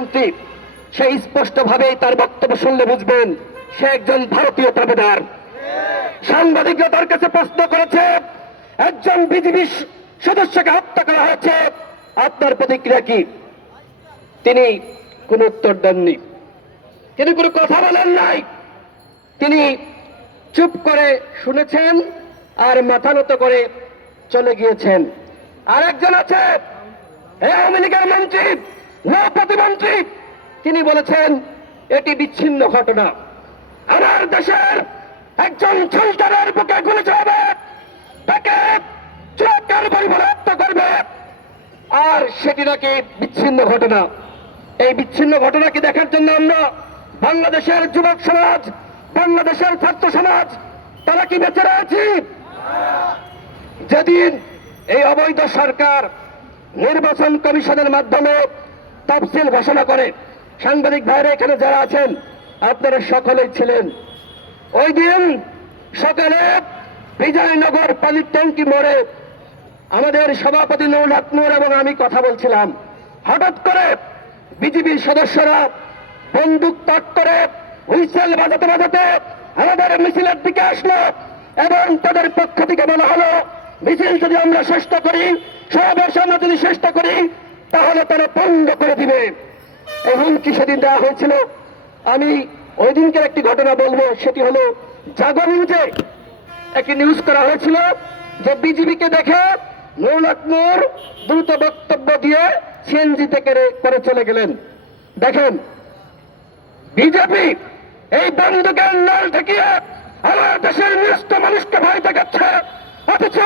প্রতিমন্ত্রী সে স্পষ্টভাবেই তার বক্তব্য শুনলে বুঝবেন সে একজন ভারতীয় দাবেদার সাংবাদিকরা তার কাছে প্রশ্ন করেছে, একজন বিজেপি সদস্যকে হত্যা করা হয়েছে, আপনার প্রতিক্রিয়া কি? তিনি কোনো উত্তর দেননি। তিনি কোনো কথা বলেন নাই। তিনি চুপ করে শুনেছেন আর মাথা নত করে চলে গিয়েছেন। আর একজন আছে এই আওয়ামী লীগের মন্ত্রী! নৌ প্রতিমন্ত্রী, তিনি বলেছেন, এটি বিচ্ছিন্ন ঘটনা। আমার দেশের একজন সন্তানের বুকে গুলি চলবে, তাকে পরিবার হত্যা করবে, আর সেটি নাকি বিচ্ছিন্ন ঘটনা। এই বিচ্ছিন্ন ঘটনাকে দেখার জন্য আমরা বাংলাদেশের যুবক সমাজ, বাংলাদেশের ছাত্র সমাজ, তারা কি বেঁচে রয়েছি? যেদিন এই অবৈধ সরকার নির্বাচন কমিশনের মাধ্যমে তফসিল ঘোষণা করে সাংবাদিক ভাইরা এখানে যারা আছেন, আপনারা সকলেই ছিলেন। ওই দিন সকালে বিজয়নগর পানির ট্যাঙ্কি মোড়ে আমাদের সভাপতি নুরুল হক নূর এবং আমি কথা বলছিলাম। হঠাৎ করে বিজেপির সদস্যরা বন্দুক তাক করে হুইসেল বাজাতে বাজাতে আমাদের মিছিলের দিকে আসলো এবং তাদের পক্ষ থেকে বলা হলো, মিছিল যদি আমরা চেষ্টা করি, সমাবেশ আমরা যদি চেষ্টা করি তাহলে তারা বন্ধ করে দিবে? এই হুমকি সেদিন দেওয়া হয়েছিল? আমি ওই দিনকার একটি ঘটনা বলব, সেটি হলো জাগো নিউজে একটি নিউজ করা হয়েছিল যে বিজেপিকে দেখে হক দ্রুত বক্তব্য দিয়ে সিএনজি থেকে করে চলে গেলেন। দেখেন, বিজেপি এই বন্দুকের নল ঠেকিয়ে আমার দেশের নিরস্ত মানুষকে ভয় দেখাচ্ছে। অথচ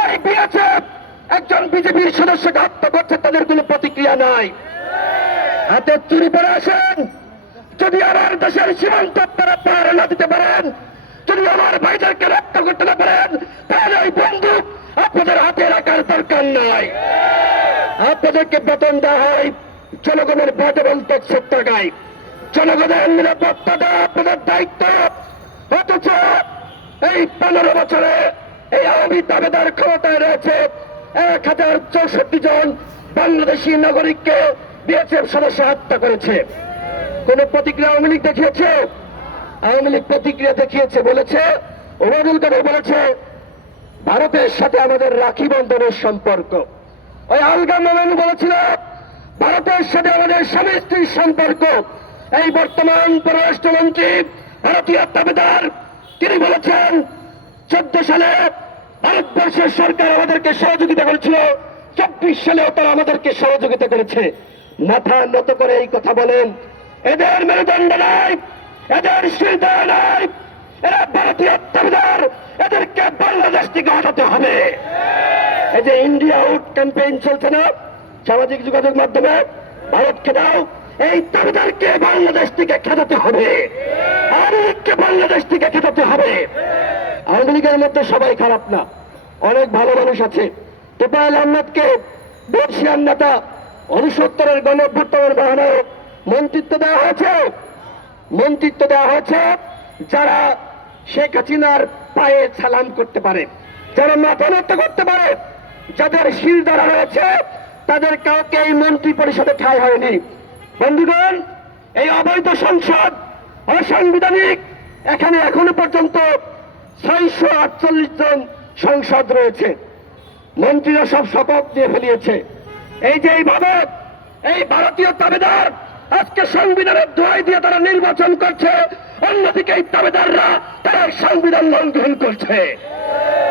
ওই বিএসএফ একজন বিজেপির সদস্যকে হত্যা করছে, তাদের কোনো প্রতিক্রিয়া নাই। হাতে চুরি পরে আসেন। যদি আমার দেশের সীমান্ত আপনারা না দিতে পারেন, যদি আমার ভাইদেরকে রক্ষা করতে না পারেন, তাহলে ওই বন্দুক আপনাদের হাতে রাখার দরকার নাই। আপনাদেরকে বেতন দেওয়া হয় জনগণের ভোট এবং ট্যাক্সের টাকায় জনগণের নিরাপত্তা দেওয়া আপনাদের দায়িত্ব। অথচ এই পনেরো বছরে এই আওয়ামী দাবেদার ক্ষমতায় রয়েছে এক হাজার চৌষট্টি জন বাংলাদেশি নাগরিককে বিএসএফ সদস্য হত্যা করেছে। কোন প্রতিক্রিয়া আওয়ামী লীগ দেখিয়েছে? আওয়ামী লীগ প্রতিক্রিয়া দেখিয়েছে বলেছে, ওবায়দুল কাদের বলেছে, ভারতের সাথে আমাদের রাখি বন্ধনের সম্পর্ক। ওই আলগা মোমেন বলেছিল, ভারতের সাথে আমাদের স্বামী স্ত্রীর সম্পর্ক। এই বর্তমান পররাষ্ট্রমন্ত্রী, ভারতীয় দাবেদার তিনি বলেছেন, চোদ্দ সালে ভারতবর্ষের সরকার আমাদেরকে সহযোগিতা করেছিল। চব্বিশ সালেও তারা আমাদেরকে সহযোগিতা করেছে। মাথা নত করে এই কথা বলেন। এদের মেরুদণ্ড নাই, এদের সুবিধা নাই, এরা ভারতীয় দাবিদার এদেরকে বাংলাদেশ থেকে হটাতে হবে। এই যে ইন্ডিয়া আউট ক্যাম্পেইন চলছে না, সামাজিক যোগাযোগ মাধ্যমে, ভারতকে দাও, এই দাবিদারকে বাংলাদেশ থেকে খেদাতে হবে। লীগকে বাংলাদেশ থেকে খেদাতে হবে। আওয়ামী লীগের মধ্যে সবাই খারাপ না। অনেক ভালো মানুষ আছে। তোপায়ল আহমেদকে বর্ষিয়ান নেতা অনুসত্তরের গণ অভ্যুত্থানের বাহানায় মন্ত্রিত্ব দেওয়া হয়েছে। মন্ত্রিত্ব দেওয়া হয়েছে যারা শেখ হাসিনার পায়ে সালাম করতে পারে, যারা মাথা নত করতে পারে, যাদের শিল দ্বারা রয়েছে তাদের কাউকে এই মন্ত্রী পরিষদে ঠাঁই হয়নি। বন্ধুগণ, এই অবৈধ সংসদ, অসাংবিধানিক, এখানে এখনও পর্যন্ত ছয়শো আটচল্লিশ জন সংসদ রয়েছে। মন্ত্রীরা সব শপথ দিয়ে ফেলিয়েছে। এই যে এইভাবে এই ভারতীয় দাবেদার আজকে সংবিধানের দোয়াই দিয়ে তারা নির্বাচন করছে, অন্যদিকে এই দাবেদাররা তারা সংবিধান লঙ্ঘন করছে।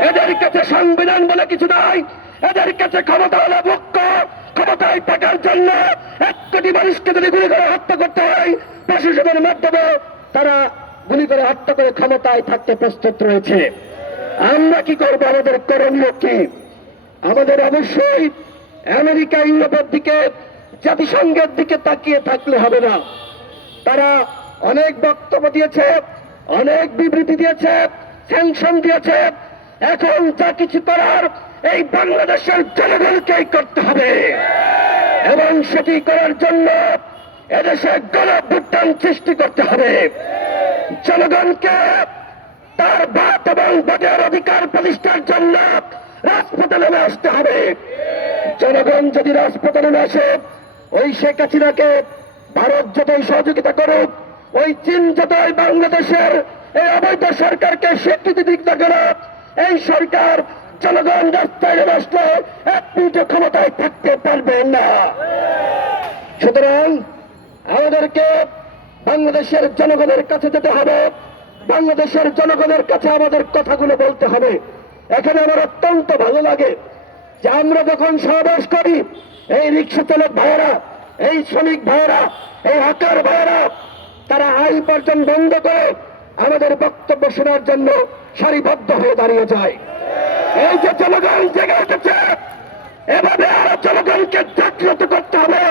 এদের কাছে সংবিধান বলে কিছু নাই, এদের কাছে ক্ষমতা হলো মুখ্য ক্ষমতায় থাকার জন্য এক কোটি মানুষকে যদি গুলি করে হত্যা করতে হয়, প্রশাসনের মাধ্যমে তারা গুলি করে হত্যা করে ক্ষমতায় থাকতে প্রস্তুত রয়েছে। আমরা কি করব? আমাদের করণীয় কি? আমাদের অবশ্যই আমেরিকা, ইউরোপের দিকে, জাতিসংঘের দিকে তাকিয়ে থাকলে হবে না। তারা অনেক বক্তব্য দিয়েছে, অনেক বিবৃতি দিয়েছে স্যাংশন দিয়েছে। এখন যা কিছু করার এই বাংলাদেশের জনগণকেই করতে হবে। এবং সেটি করার জন্য এদেশে গণভুত্থান সৃষ্টি করতে হবে। জনগণকে তার ভাত এবং ভোটের অধিকার প্রতিষ্ঠার জন্য রাজপথে নেমে আসতে হবে। জনগণ যদি রাজপথে নেমে আসে, ওই শেখ হাসিনাকে ভারত যতই সহযোগিতা করুক, ওই চীন যতই বাংলাদেশের এই অবৈধ সরকারকে স্বীকৃতি দিক না কেন, এই সরকার জনগণ রাস্তায় নেমে আসলে এক মিনিটে ক্ষমতায় থাকতে পারবে না। সুতরাং আমাদেরকে বাংলাদেশের জনগণের কাছে যেতে হবে। বাংলাদেশের জনগণের কাছে আমাদের কথাগুলো বলতে হবে। এখানে আমার অত্যন্ত ভালো লাগে যে আমরা যখন সমাবেশ করি, এই রিক্সা চালক ভাইয়েরা, এই শ্রমিক ভাইয়েরা, এই হকার ভাইয়েরা, তারা আইন পর্যন্ত বন্ধ করে আমাদের বক্তব্য শোনার জন্য সারিবদ্ধ হয়ে দাঁড়িয়ে যায়। এই যে জনগণ জেগে উঠেছে, এভাবে আরও জনগণকে জাগ্রত করতে হবে।